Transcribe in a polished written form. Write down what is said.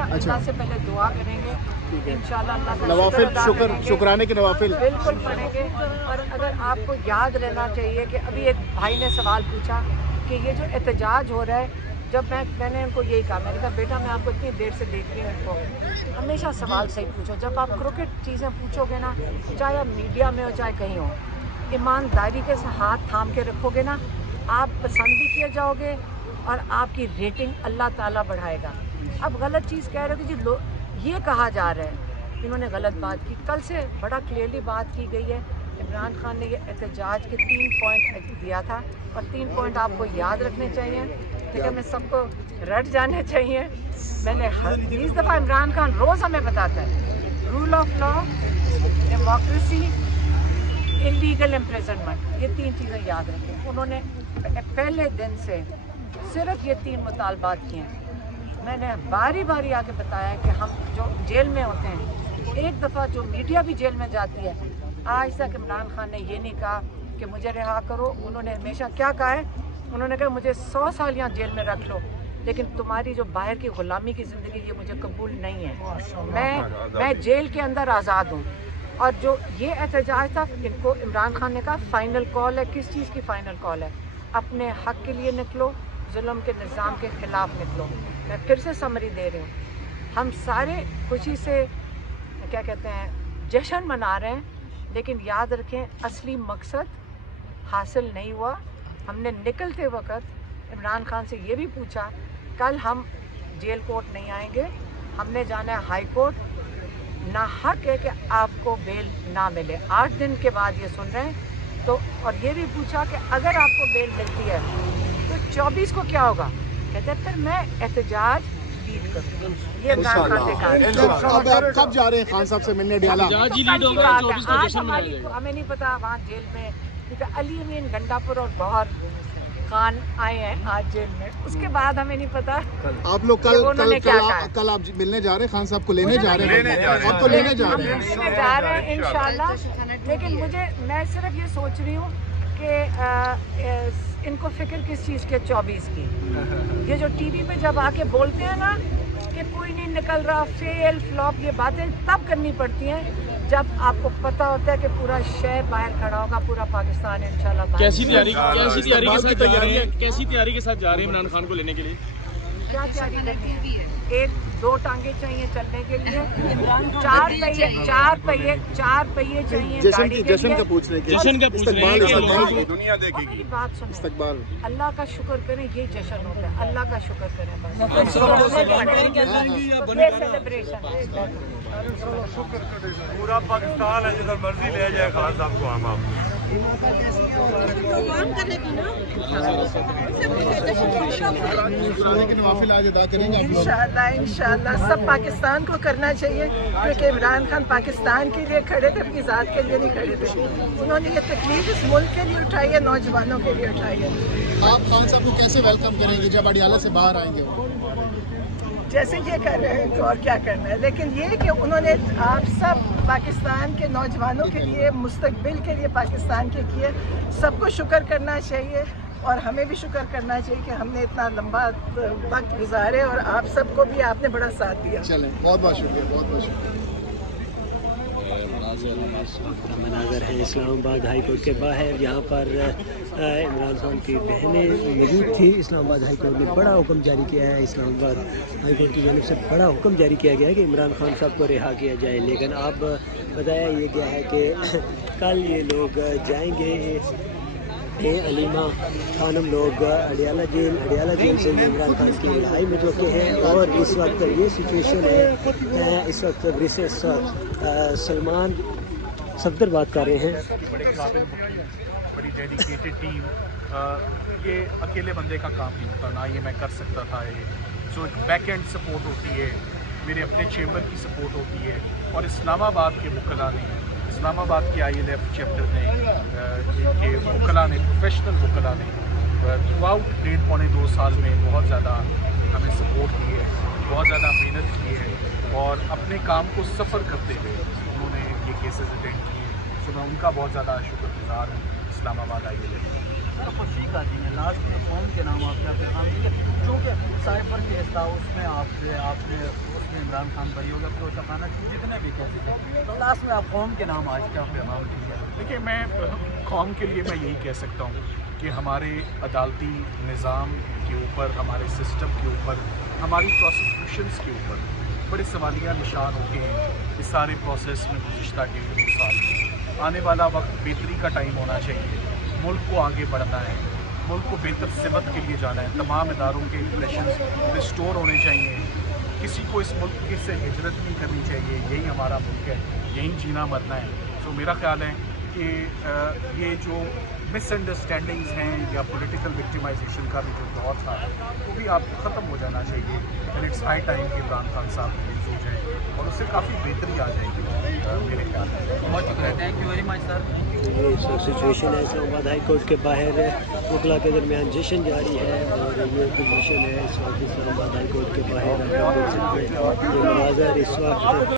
अल्लाह से पहले दुआ करेंगे इंशाल्लाह, अल्लाह का नवाफिल शुक्राने के नवाफिल बिल्कुल पढ़ेंगे। और अगर आपको याद रहना चाहिए कि अभी एक भाई ने सवाल पूछा कि ये जो एहतजाज हो रहा है, जब मैंने उनको यही कहा, मैंने कहा बेटा मैं आपको इतनी देर से देख रही हूँ, इनको हमेशा सवाल सही पूछो। जब आप क्रिकेट चीज़ें पूछोगे ना, चाहे आप मीडिया में हो चाहे कहीं हो, ईमानदारी के हाथ थाम के रखोगे ना, आप पसंद भी किए जाओगे और आपकी रेटिंग अल्लाह ताला बढ़ाएगा। अब गलत चीज़ कह रहे हो कि जी ये कहा जा रहा है, इन्होंने गलत बात की। कल से बड़ा क्लियरली बात की गई है, इमरान खान ने ये एहतजाज के 3 पॉइंट दिया था और 3 पॉइंट आपको याद रखने चाहिए, लेकिन मैं सबको रट जाने चाहिए। मैंने 20 दफ़ा, इमरान खान रोज़ हमें बताता है rule of law, democracy, illegal imprisonment, ये 3 चीज़ें याद रखें। उन्होंने पहले दिन से सिर्फ ये 3 मुतालबात किए हैं। मैंने बारी बारी आके बताया कि हम जो जेल में होते हैं, एक दफ़ा जो मीडिया भी जेल में जाती है, आज तक इमरान खान ने ये नहीं कहा कि मुझे रिहा करो। उन्होंने हमेशा क्या कहा है, उन्होंने कहा मुझे 100 साल यहाँ जेल में रख लो, लेकिन तुम्हारी जो बाहर की ग़ुलामी की ज़िंदगी ये मुझे कबूल नहीं है। मैं जेल के अंदर आज़ाद हूँ। और जो ये एहतजाज था, इनको इमरान खान ने कहा फ़ाइनल कॉल है। किस चीज़ की फ़ाइनल कॉल है? अपने हक़ के लिए निकलो, जुल्म के निज़ाम के ख़िलाफ़ निकलो। मैं फिर से समरी दे रही हूँ, हम सारे खुशी से क्या कहते हैं जश्न मना रहे हैं, लेकिन याद रखें असली मकसद हासिल नहीं हुआ। हमने निकलते वक्त इमरान खान से ये भी पूछा, कल हम जेल कोर्ट नहीं आएंगे, हमने जाना है हाई कोर्ट। ना हक है कि आपको बेल ना मिले। 8 दिन के बाद ये सुन रहे हैं तो। और ये भी पूछा कि अगर आपको बेल मिलती है तो 24 को क्या होगा? कहते हैं फिर मैं एहतजाज लीड करूँ। ये इमरान खान ने कहा। अब आप कब जा रहे हैं खान साहब से मिलने अडियाला? आज हमें नहीं पता, वहाँ जेल में क्योंकि अली अमीन गंडापुर और गौहर खान आए हैं आज जेल में, उसके बाद हमें नहीं पता। आप लोग कल आप मिलने जा रहे हैं खान साहब को, लेने जा रहे हैं? अब तो लेने जा रहे हैं इंशाल्लाह। लेकिन मैं सिर्फ ये सोच रही हूँ कि इनको फिक्र किस चीज़ के 24 की। ये जो टीवी पे जब आके बोलते हैं ना कि कोई नहीं निकल रहा, फेल फ्लॉप, ये बातें तब करनी पड़ती हैं जब आपको पता होता है कि पूरा शहर बाहर खड़ा होगा, पूरा पाकिस्तान इंशाल्लाह। कैसी तैयारी के साथ जा रही है इमरान खान को लेने के लिए? क्या तैयारी करनी है? 1-2 टांगे चाहिए चलने के लिए, 4 पहिए चाहिए जश्न का पूछने के लिए। दुनिया देखेगी। बात सुनो, अल्लाह का शुक्र करें, ये जश्न होता है, अल्लाह का शुक्र करें बस। सेलिब्रेशन पूरा पाकिस्तान है, जिधर मर्जी ले जाए खान साहब को। हम इंशाल्लाह सब पाकिस्तान को करना चाहिए, क्योंकि इमरान खान पाकिस्तान के लिए खड़े थे, अपनी ज़ात के लिए नहीं खड़े थे। उन्होंने ये तकलीफ इस मुल्क के लिए उठाई है, नौजवानों के लिए उठाई है। आप खान साहब को कैसे वेलकम करेंगे जब अडियाला से बाहर आएंगे? जैसे ये कर रहे हैं तो और क्या करना है, लेकिन ये कि उन्होंने आप सब पाकिस्तान के नौजवानों के लिए, मुस्तकबिल के लिए पाकिस्तान के किए, सबको शुक्र करना चाहिए। और हमें भी शुक्र करना चाहिए कि हमने इतना लंबा वक्त गुजारे और आप सबको भी आपने बड़ा साथ दिया। चलें, बहुत बहुत शुक्रिया, बहुत बहुत शुक्रिया। मनाज़र है इस्लामाबाद हाई कोर्ट के बाहर। यहाँ पर इमरान खान की बहनें मौजूद थी। इस्लामाबाद हाई कोर्ट ने बड़ा हुक्म जारी किया है, इस्लामाबाद हाई कोर्ट की जानिब से बड़ा हुक्म जारी किया गया है कि इमरान खान साहब को रिहा किया जाए। लेकिन अब बताया ये गया है कि कल ये लोग जाएंगे, अलीमा खानम लोग अडियाला जेल से इमरान खान की रिहाई में जो के हैं। और इस वक्त ये सिचुएशन है, इस वक्त ब्रिसेस सलमान सफदर बात कर रहे हैं। बड़े काबिल वकील, बड़ी डेडिकेटेड टीम, ये अकेले बंदे का काम नहीं होता ना, ये मैं कर सकता था। ये जो बैक एंड सपोर्ट होती है, मेरे अपने चेम्बर की सपोर्ट होती है, और इस्लामाबाद के वकला ने, इस्लामाबाद के ILF चैप्टर ने, के वकला ने, प्रोफेशनल वकला ने थ्रू आउट 1.5-2 साल में बहुत ज़्यादा हमें सपोर्ट की है, बहुत ज़्यादा मेहनत की है, और अपने काम को सफ़र करते हुए उन्होंने ये केसेस अटेंड किए। तो मैं उनका बहुत ज़्यादा शुक्रगुजार हूँ इस्लामाबाद ILF। خوشی کا دن ہے. لاسٹ میں قوم کے نام آپ کیا پیغام دیں گے؟ چونکہ سائبر کیس تھا اس میں آپ نے اس میں عمران خان بری ہوگا فیروز خانہ جتنے بھی کیسے تھے, تو لاسٹ میں آپ قوم کے نام آج کیا پیغام دیں گے؟ دیکھیے میں قوم کے لیے میں یہی کہہ سکتا ہوں کہ ہمارے عدالتی نظام کے اوپر, ہمارے سسٹم کے اوپر, ہماری پروسیکیوشنس کے اوپر بڑے سوالیہ نشان ہوتے ہیں اس سارے پروسیس میں گزشتہ 1.5 سال میں. آنے والا وقت بہتری کا ٹائم ہونا چاہیے, ملک کو آگے بڑھنا ہے, ملک کو بہتر سمت کے لیے جانا ہے, تمام اداروں کے امپریشنز ریسٹور ہونے چاہیے, کسی کو اس ملک سے ہجرت نہیں کرنی چاہیے, یہی ہمارا ملک ہے, یہی جینا مرنا ہے. تو میرا خیال ہے کہ یہ جو مس انڈرسٹینڈنگز ہیں یا پولیٹیکل وکٹیمائزیشن کا بھی جو دور تھا وہ بھی آپ کو ختم ہو جانا چاہیے. اینڈ اٹس ہائی ٹائم کہ عمران خان صاحب ریلیز ہو جائیں اور اس سے کافی بہتری آ جائے گی میرے خیال میں. بہت شکریہ, تھینک یو ویری مچ سر. یہ سچویشن ہے اسلام آباد ہائی کورٹ کے باہر وکلا کے درمیان جشن جاری ہے اور یہ پوزیشن ہے اس وقت اسلام آباد ہائی کورٹ کے باہر. آپ دیکھ سکتے ہیں یہ مناظر اس وقت